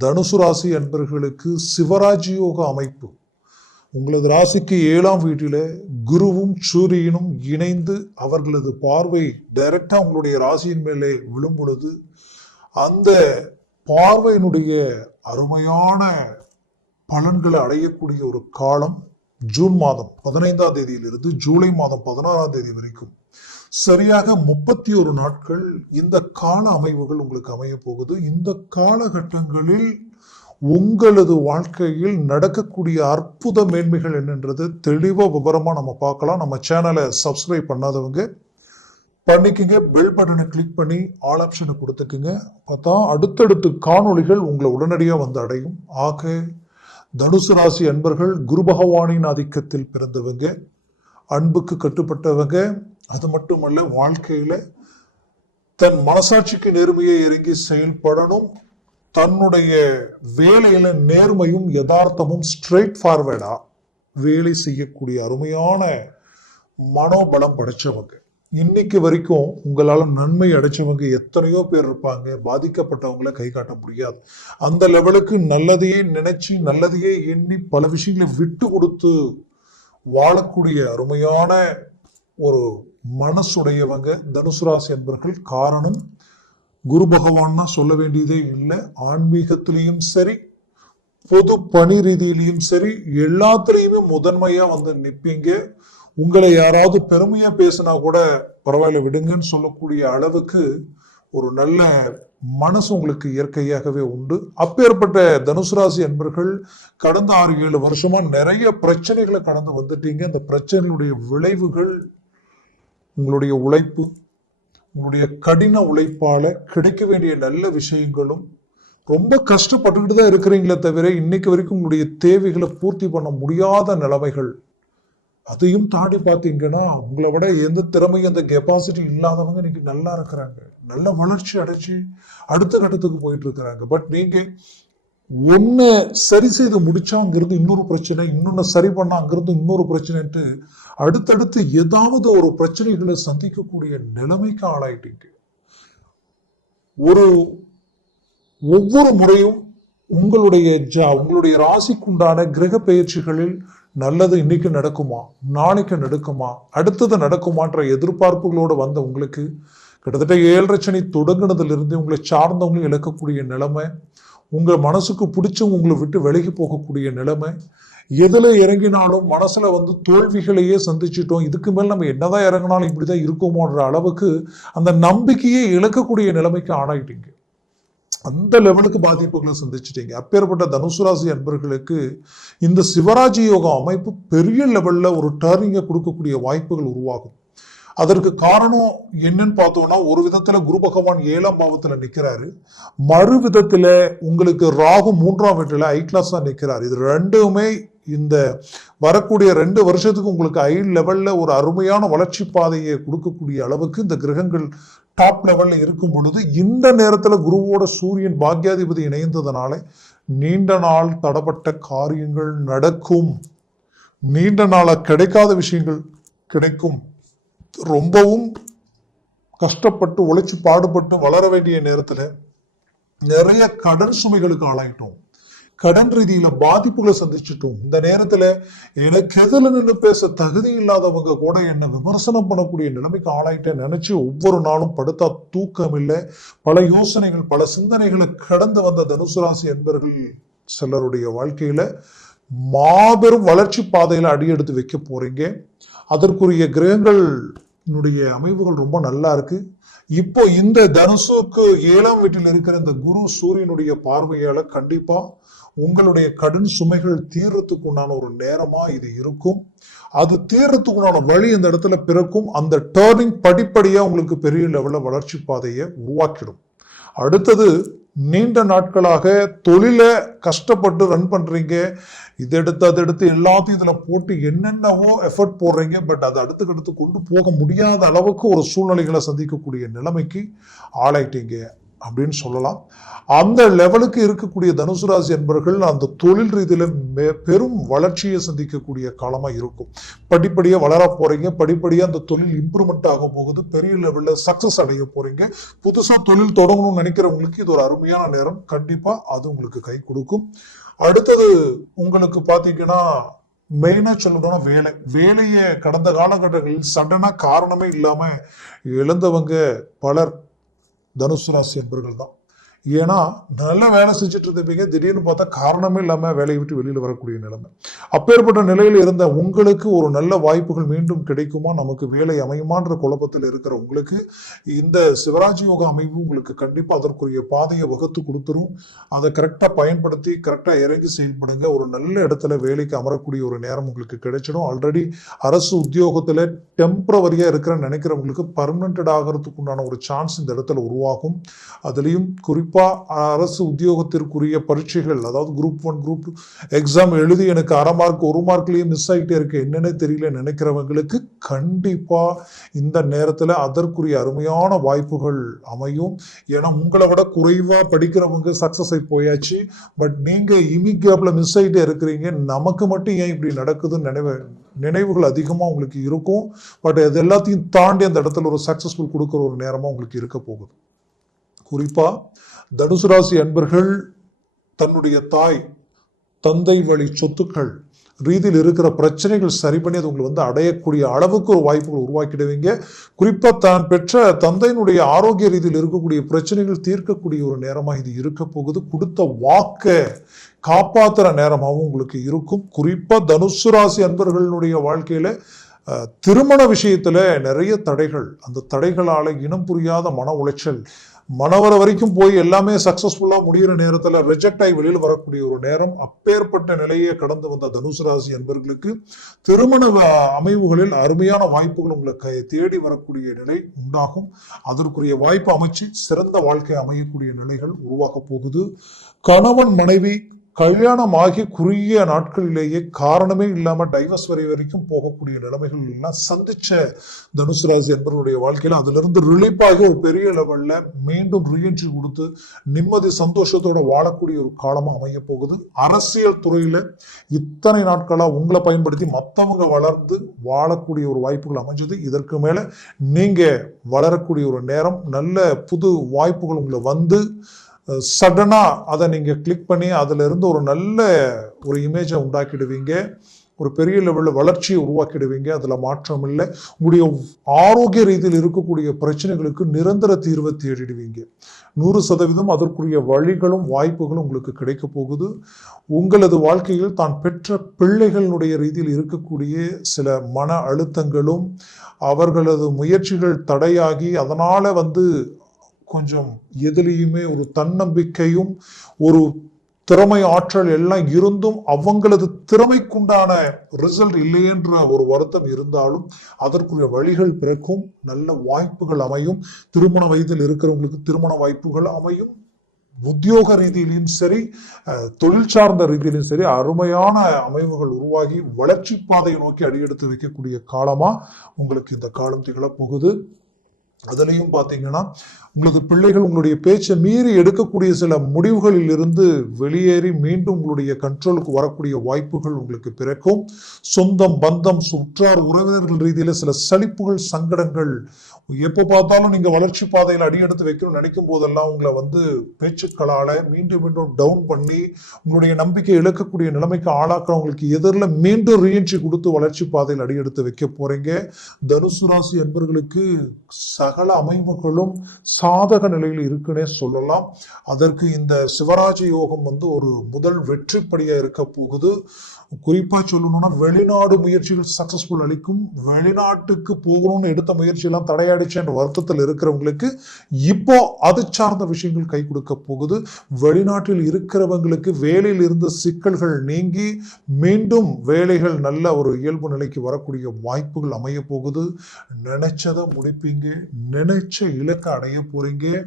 தனுசு ராசி அன்பர்களுக்கு சிவராஜயோக அமைப்பு. உங்களது ராசிக்கு ஏழாம் வீட்டில் குருவும் சூரியனும் இணைந்து அவர்களது பார்வை டைரக்டாக உங்களுடைய ராசியின் மேலே விழும் பொழுது அந்த பார்வையினுடைய அருமையான பலன்களை அடையக்கூடிய ஒரு காலம் ஜூன் மாதம் பதினைந்தாம் தேதியிலிருந்து ஜூலை மாதம் பதினாறாம் தேதி வரைக்கும். சரியாக முப்பத்தி ஒரு நாட்கள் இந்த கால அமைவுகள் உங்களுக்கு அமைய போகுது. இந்த காலகட்டங்களில் உங்களது வாழ்க்கையில் நடக்கக்கூடிய அற்புத மேன்மைகள் என்னன்றது தெளிவாக விவரமாக நம்ம பார்க்கலாம். நம்ம சேனலை சப்ஸ்கிரைப் பண்ணாதவங்க பண்ணிக்கங்க. பெல் பட்டனை கிளிக் பண்ணி ஆல் ஆப்ஷனை கொடுத்துக்குங்க. பார்த்தா அடுத்தடுத்து காணொளிகள் உங்களை உடனடியாக வந்து அடையும். ஆக தனுசு ராசி அன்பர்கள் குரு பகவானின் ஆதிக்கத்தில் பிறந்தவங்க அன்புக்கு கட்டுப்பட்டவங்க அது மட்டுமல்ல வாழ்க்கையில தன் மனசாட்சிக்கு நேர்மையை இறங்கி செயல்படணும் தன்னுடைய வேலையில நேர்மையும் யதார்த்தமும் ஸ்ட்ரெயிட் ஃபார்வேர்டா வேலை செய்யக்கூடிய அருமையான மனோபலம் படைச்சவங்க. இன்னைக்கு வரைக்கும் உங்களால் நன்மை அடைச்சவங்க எத்தனையோ பேர் இருப்பாங்க பாதிக்கப்பட்டவங்களை கை காட்ட முடியாது. அந்த லெவலுக்கு நல்லதையே நினைச்சு நல்லதையே எண்ணி பல விஷயங்களை விட்டு கொடுத்து வாழக்கூடிய அருமையான ஒரு மனசுடையவங்க தனுசு ராசி என்பர்கள் காரணம். குரு பகவான்னா சொல்ல வேண்டியதே இல்லை. ஆன்மீகத்திலையும் சரி பொது பணி ரீதியிலையும் சரி எல்லாத்துலேயுமே முதன்மையா வந்து நிற்பீங்க உங்களை யாராவது பெருமையா பேசினா கூட பரவாயில்ல விடுங்கன்னு சொல்லக்கூடிய அளவுக்கு ஒரு நல்ல மனசு உங்களுக்கு இயற்கையாகவே உண்டு. அப்பேற்பட்ட தனுசு ராசி அன்பர்கள் கடந்த ஆறு ஏழு வருஷமா நிறைய பிரச்சனைகளை கடந்து வந்துட்டீங்க. அந்த பிரச்சனைகளுடைய விளைவுகள் உங்களுடைய உழைப்பு உங்களுடைய கடின உழைப்பால கிடைக்க வேண்டிய நல்ல விஷயங்களும் ரொம்ப கஷ்டப்பட்டுக்கிட்டு தான் இருக்கிறீங்களே தவிர இன்னைக்கு வரைக்கும் உங்களுடைய தேவைகளை பூர்த்தி பண்ண முடியாத நிலைமைகள். அதையும் தாண்டி பார்த்தீங்கன்னா உங்களை விட எந்த திறமையும் அந்த கெப்பாசிட்டி இல்லாதவங்க இன்னைக்கு நல்லா இருக்கிறாங்க. நல்ல வளர்ச்சி அடைச்சு அடுத்த கட்டத்துக்கு போயிட்டு இருக்கிறாங்க. பட் நீங்கள் ஒன்று சரி செய்து முடிச்சா அங்கிருந்து இன்னொரு பிரச்சனை இன்னொன்று சரி பண்ணா அங்கிருந்து இன்னொரு பிரச்சனைன்ட்டு அடுத்தடுத்து ஏதாவது ஒரு பிரச்சனைகளை சந்திக்கக்கூடிய நிலைமைக்கு ஆளாயிட்டீங்க ஒரு ஒவ்வொரு முறையும் உங்களுடைய ஜா உங்களுடைய ராசிக்குண்டான கிரக பெயர்ச்சிகளில் நல்லது இன்னைக்கு நடக்குமா நாளைக்கு நடக்குமா அடுத்தது நடக்குமான்ற எதிர்பார்ப்புகளோடு வந்த உங்களுக்கு கிட்டத்தட்ட ஏழரை சனி தொடங்கினதிலிருந்து உங்களை சார்ந்தவங்களும் இழக்கக்கூடிய நிலைமை உங்கள் மனசுக்கு பிடிச்சும் உங்களை விட்டு விலகி போகக்கூடிய நிலைமை. எதில் இறங்கினாலும் மனசில் வந்து தோல்விகளையே சந்திச்சிட்டோம். இதுக்கு மேல் நம்ம என்னதான் இறங்கினாலும் இப்படிதான் இருக்குமோன்ற அளவுக்கு அந்த நம்பிக்கையை இழக்கக்கூடிய நிலைமைக்கு ஆளாயிட்டீங்க. அந்த லெவலுக்கு பாதிப்புகளை சந்திச்சிட்டீங்க. அப்பேற்பட்ட தனுசு ராசி அன்பர்களுக்கு இந்த சிவராஜ் யோகம் அமைப்பு பெரிய லெவலில் ஒரு டர்னிங்கை கொடுக்கக்கூடிய வாய்ப்புகள் உருவாகும். அதற்கு காரணம் என்னன்னு பார்த்தோம்னா ஒரு விதத்துல குரு பகவான் ஏழாம் பாவத்துல நிக்கிறாரு. மறு விதத்துல உங்களுக்கு ராகு மூன்றாம் வீட்டுல ஐ கிளாஸா நிக்கிறாரு. இது ரெண்டுமே இந்த வரக்கூடிய ரெண்டு வருஷத்துக்கு உங்களுக்கு ஐ லெவல்ல ஒரு அருமையான வளர்ச்சி பாதையை கொடுக்கக்கூடிய அளவுக்கு இந்த கிரகங்கள் டாப் லெவல்ல இருக்கும் பொழுது இந்த நேரத்துல குருவோட சூரியன் பாக்யாதிபதி இணைந்ததுனால நீண்ட நாள் தடப்பட்ட காரியங்கள் நடக்கும். நீண்ட நாளாக கிடைக்காத விஷயங்கள் கிடைக்கும். ரொம்பவும் கஷ்டப்பட்டு உழைச்சி பாடுபட்டு வளர வேண்டிய நேரத்தில் நிறைய கடன் சுமைகளுக்கு ஆளாயிட்டோம். கடன் ரீதியில பாதிப்புகளை சந்திச்சிட்டோம். இந்த நேரத்துல எனக்கு எதில் நின்று பேச தகுதி இல்லாதவங்க கூட என்ன விமர்சனம் பண்ணக்கூடிய நிலைமைக்கு ஆளாயிட்டேன் நினைச்சு ஒவ்வொரு நாளும் படுத்தா தூக்கம் இல்லை. பல யோசனைகள் பல சிந்தனைகளை கடந்து வந்த தனுசு ராசி என்பர்கள் சிலருடைய வாழ்க்கையில மாபெரும் வளர்ச்சி பாதையில அடியெடுத்து வைக்க போறீங்க. அதற்குரிய கிரகங்களுடைய அமைவுகள் ரொம்ப நல்லா இருக்கு. இப்போ இந்த தனுசுக்கு ஏழாம் வீட்டில் இருக்கிற இந்த குரு சூரியனுடைய பார்வையால கண்டிப்பா உங்களுடைய கடன் சுமைகள் தீர்றதுக்கு உண்டான ஒரு நேரமா இது இருக்கும். அது தீர்றதுக்கு உண்டான வழி இந்த இடத்துல பிறக்கும். அந்த டேர்னிங் படிப்படியா உங்களுக்கு பெரிய லெவல்ல வளர்ச்சி பாதையை உருவாக்கிடும். அடுத்தது நீண்ட நாட்களாக தொழிலை கஷ்டப்பட்டு ரன் பண்றீங்க. இதை எடுத்து அதை எடுத்து எல்லாத்தையும் இதில் போட்டு என்னென்னவோ எஃபர்ட் போடுறீங்க. பட் அதை அடுத்துக்கு அடுத்து கொண்டு போக முடியாத அளவுக்கு ஒரு சூழ்நிலைகளை சந்திக்கக்கூடிய நிலைமைக்கு ஆளாயிட்டீங்க. அப்படின்னு சொல்லலாம். அந்த லெவலுக்கு இருக்கக்கூடிய தனுசு ராசி என்பவர்கள் அந்த தொழில் ரீதியில் மெ- பெரும் வளர்ச்சியை சந்திக்கக்கூடிய காலமாக இருக்கும். படிப்படியாக வளர போகிறீங்க படிப்படியாக அந்த தொழில் இம்ப்ரூவ்மெண்ட் ஆக போகுது. பெரிய லெவலில் சக்ஸஸ் அடைய போகிறீங்க புதுசாக தொழில் தொடங்கணும்னு நினைக்கிறவங்களுக்கு இது ஒரு அருமையான நேரம். கண்டிப்பாக அது உங்களுக்கு கை கொடுக்கும். அடுத்தது உங்களுக்கு பார்த்தீங்கன்னா மெயினாக சொல்லணும்னா வேலை. வேலையை கடந்த காலகட்டங்களில் சடனாக காரணமே இல்லாமல் இழந்தவங்க பலர் தனுசு ராசி என்பர்கள் தான் ஏன்னா நல்ல வேலை செஞ்சுட்டு இருந்தீங்க திடீர்னு பார்த்தா காரணமே இல்லாமல் வேலையை விட்டு வெளியில் வரக்கூடிய நிலைமை. அப்பேற்பட்ட நிலையில் இருந்த உங்களுக்கு ஒரு நல்ல வாய்ப்புகள் மீண்டும் கிடைக்குமா? நமக்கு வேலை அமையுமான்ற குழப்பத்தில் இருக்கிற உங்களுக்கு இந்த சிவராஜ் யோகா அமைப்பு உங்களுக்கு கண்டிப்பாக அதற்குரிய பாதையை வகுத்து கொடுத்துரும். அதை கரெக்டாக பயன்படுத்தி கரெக்டாக இறங்கி செயல்படுங்க. ஒரு நல்ல இடத்துல வேலைக்கு அமரக்கூடிய ஒரு நேரம் உங்களுக்கு கிடைச்சிடும். ஆல்ரெடி அரசு உத்தியோகத்தில் டெம்பரவரியாக இருக்கிற நினைக்கிறவங்களுக்கு பர்மனண்டட் ஆகிறதுக்கு உண்டான ஒரு சான்ஸ் இந்த இடத்துல உருவாகும். அதுலேயும் குறிப்பாக அரசு உத்தியோகத்திற்குரிய பரீட்சைகள் அதாவது குரூப் ஒன் குரூப் எக்ஸாம் எழுதி எனக்கு அரை மார்க் ஒரு மார்க்லேயே மிஸ் ஆகிட்டே இருக்கு. என்னென்ன தெரியல நினைக்கிறவங்களுக்கு கண்டிப்பாக இந்த நேரத்தில் அதற்குரிய அருமையான வாய்ப்புகள் அமையும். ஏன்னா உங்களை விட குறைவாக படிக்கிறவங்க சக்ஸஸ் ஆகி போயாச்சு. பட் நீங்கள் இமிகேப்பில் மிஸ் ஆகிட்டே இருக்கிறீங்க. நமக்கு மட்டும் ஏன் இப்படி நடக்குதுன்னு நினைவு நினைவுகள் அதிகமாக உங்களுக்கு இருக்கும். பட் இது எல்லாத்தையும் தாண்டி அந்த இடத்துல ஒரு சக்ஸஸ்ஃபுல் கொடுக்குற ஒரு நேரமாக உங்களுக்கு இருக்க போகுது. குறிப்பாக தனுசு ராசி அன்பர்கள் தன்னுடைய தாய் தந்தை வழி சொத்துக்கள் ரீதியில் இருக்கிற பிரச்சனைகள் சரி பண்ணி அது உங்களை வந்து அடையக்கூடிய அளவுக்கு ஒரு வாய்ப்புகள் உருவாக்கிடுவீங்க. குறிப்பாக தான் பெற்ற தந்தையினுடைய ஆரோக்கிய ரீதியில் இருக்கக்கூடிய பிரச்சனைகள் தீர்க்கக்கூடிய ஒரு நேரமாக இது இருக்க போகுது. கொடுத்த வாக்க காப்பாற்றுற நேரமாகவும் உங்களுக்கு இருக்கும். குறிப்பாக தனுசு ராசி அன்பர்களுடைய வாழ்க்கையில் திருமண விஷயத்தில் நிறைய தடைகள். அந்த தடைகளால் இனம் புரியாத மன உளைச்சல் மனவர வரைக்கும் போய் எல்லாமே சக்ஸஸ்ஃபுல்லாக முடிகிற நேரத்தில் ரிஜெக்ட் ஆகி வெளியில் வரக்கூடிய ஒரு நேரம் அப்பேற்பட்ட நிலையை கடந்து வந்த தனுசு ராசி என்பர்களுக்கு திருமண அமைவுகளில் அருமையான வாய்ப்புகள் உங்களை தேடி வரக்கூடிய நிலை உண்டாகும். அதற்குரிய வாய்ப்பு அமைச்சு சிறந்த வாழ்க்கை அமையக்கூடிய நிலைகள் உருவாக போகுது. கணவன் மனைவி கல்யாணம் ஆகி குறுகிய நாட்களிலேயே காரணமே இல்லாமல் டைவர்ஸ் வரை வரைக்கும் போகக்கூடிய நிலைமைகள் எல்லாம் சந்திச்ச தனுசு ராசி என்பவருடைய வாழ்க்கையில அதிலிருந்து இருந்து ஆகி ஒரு பெரிய லெவல்ல மீண்டும் ரீஎன்ட்ரி கொடுத்து நிம்மதி சந்தோஷத்தோட வாழக்கூடிய ஒரு காலமாக அமைய போகுது. அரசியல் துறையில இத்தனை நாட்களாக உங்களை பயன்படுத்தி மற்றவங்க வளர்ந்து வாழக்கூடிய ஒரு வாய்ப்புகள் அமைஞ்சது. இதற்கு மேல நீங்க வளரக்கூடிய ஒரு நேரம் நல்ல புது வாய்ப்புகள் உங்களை வந்து சடனாக அதை நீங்கள் கிளிக் பண்ணி அதிலிருந்து ஒரு நல்ல ஒரு இமேஜை உண்டாக்கிடுவீங்க. ஒரு பெரிய லெவலில் வளர்ச்சியை உருவாக்கிடுவீங்க. அதில் மாற்றம் இல்லை. உங்களுடைய ஆரோக்கிய ரீதியில் இருக்கக்கூடிய பிரச்சனைகளுக்கு நிரந்தர தீர்வை தேடிடுவீங்க. நூறு சதவீதம் அதற்குரிய வழிகளும் வாய்ப்புகளும் உங்களுக்கு கிடைக்க போகுது. உங்களது வாழ்க்கையில் தான் பெற்ற பிள்ளைகளுடைய ரீதியில் இருக்கக்கூடிய சில மன அழுத்தங்களும் அவர்களது முயற்சிகள் தடையாகி அதனால் வந்து கொஞ்சம் எதுலேயுமே ஒரு தன்னம்பிக்கையும் ஒரு திறமை ஆற்றல் எல்லாம் இருந்தும் அவங்களது திறமைக்குண்டான ரிசல்ட் இல்லையென்ற ஒரு வருத்தம் இருந்தாலும் அதற்குரிய வழிகள் பிறக்கும் நல்ல வாய்ப்புகள் அமையும். திருமண வயதில் இருக்கிறவங்களுக்கு திருமண வாய்ப்புகள் அமையும். உத்தியோக ரீதியிலும் சரி தொழில் சார்ந்த ரீதியிலும் சரி அருமையான அமைவுகள் உருவாகி வளர்ச்சி பாதையை நோக்கி அடியெடுத்து வைக்கக்கூடிய காலமா உங்களுக்கு இந்த காலம் திகழப் போகுது அதுலேயும் பார்த்தீங்கன்னா உங்களது பிள்ளைகள் உங்களுடைய பேச்சை மீறி எடுக்கக்கூடிய சில முடிவுகளில் இருந்து வெளியேறி மீண்டும் உங்களுடைய கண்ட்ரோலுக்கு வரக்கூடிய வாய்ப்புகள் உங்களுக்கு பிறக்கும். சொந்தம் பந்தம் சுற்றார் உறவினர்கள் ரீதியில் சில சலிப்புகள் சங்கடங்கள் எப்போ பார்த்தாலும் நீங்கள் வளர்ச்சி பாதையில் அடியெடுத்து வைக்கணும்னு நினைக்கும் போதெல்லாம் உங்களை வந்து பேச்சுக்களால் மீண்டும் மீண்டும் டவுன் பண்ணி உங்களுடைய நம்பிக்கை இழக்கக்கூடிய நிலைமைக்கு ஆளாக்குறவங்களுக்கு எதிரில் மீண்டும் ரீஎன்ட்ரி கொடுத்து வளர்ச்சி பாதையில் அடியெடுத்து வைக்க போறீங்க. தனுசு ராசி என்பர்களுக்கு சகல அமைப்புகளும் சாதக நிலையில் இருக்குன்னே சொல்லலாம். அதற்கு இந்த சிவராஜ யோகம் வந்து ஒரு முதல் வெற்றிப்படியாக இருக்க போகுது. குறிப்பாக சொல்லணும்னா வெளிநாடு முயற்சிகள் சக்சஸ்ஃபுல் அளிக்கும். வெளிநாட்டுக்கு போகணும்னு எடுத்த முயற்சியெல்லாம் தடையாடிச்சு என்ற வருத்தத்தில் இருக்கிறவங்களுக்கு இப்போ அது சார்ந்த விஷயங்கள் கை கொடுக்க போகுது. வெளிநாட்டில் இருக்கிறவங்களுக்கு வேலையில் இருந்த சிக்கல்கள் நீங்கி மீண்டும் வேலைகள் நல்ல ஒரு இயல்பு நிலைக்கு வரக்கூடிய வாய்ப்புகள் அமைய போகுது. நினைச்சதை முடிப்பீங்க நினைச்ச இலக்கை அடைய போறீங்க.